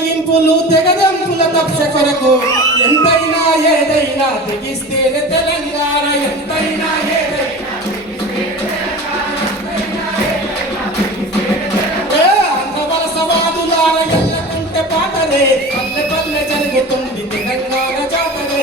సయింపులు తెగదంపుల తక్ష కొరకు ఎంతైనా ఏదైనా తెగిస్తేనే తెలంగాణ ఎంతైనా అంధవలసవాదులార ఎల్లకుంటే పాటలే పల్లె పల్లె జరుగుతుంది తెలంగాణ జాతరే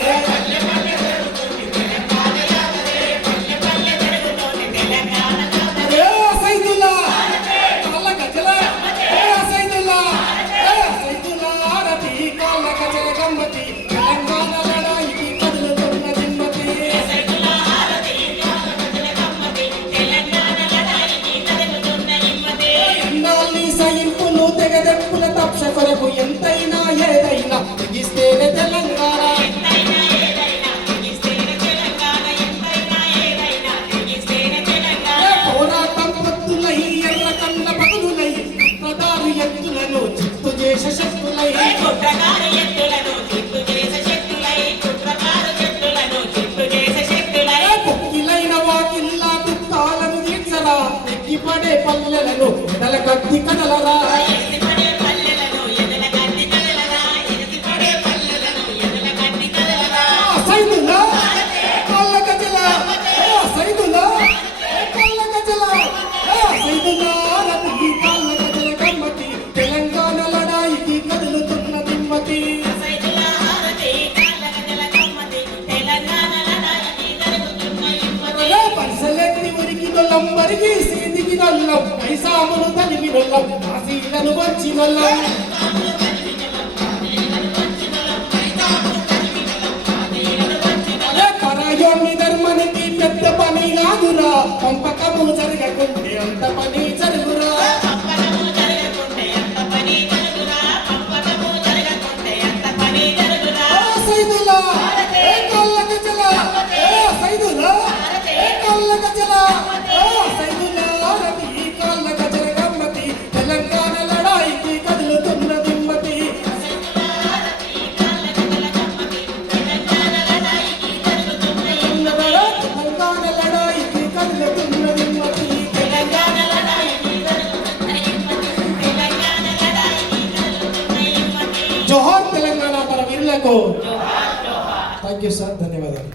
కొరకు ఎంతైనా ఏదైనా తెగిస్తేనే తెలంగాణ పోరాటం పత్తులై ఎర్ర కళ్ళ పగులులై ప్రధాని ఎత్తులను చిత్తు చేసే శక్తులై పొక్కిలైన వాకిల్లా తుత్తాలను తీర్చరా ఎక్కిపడే పల్లెలను ఎడల కత్తి కదలరా తెలంగాణ లడాయికి కదులుతున్న దిమ్మతి పరిసలెత్తి ఉరికి నొల్లం మరిగి సీదికి నొల్లం పైసామును తలిమి నొల్లం కాశీలను వచ్చి నొల్లం పరాయోని ధర్మానికి పెద్ద పని కాదురా పంపకము జరగకుంటే అంత పని జరుగురా తెలంగాణ లడాయికి కదులుతున్న దిమ్మతి తెలంగాణ లడాయికి కదులుతున్న దిమ్మతి జోహార్ తెలంగాణ మన వీరులకు థ్యాంక్ యూ సార్ ధన్యవాదాలు.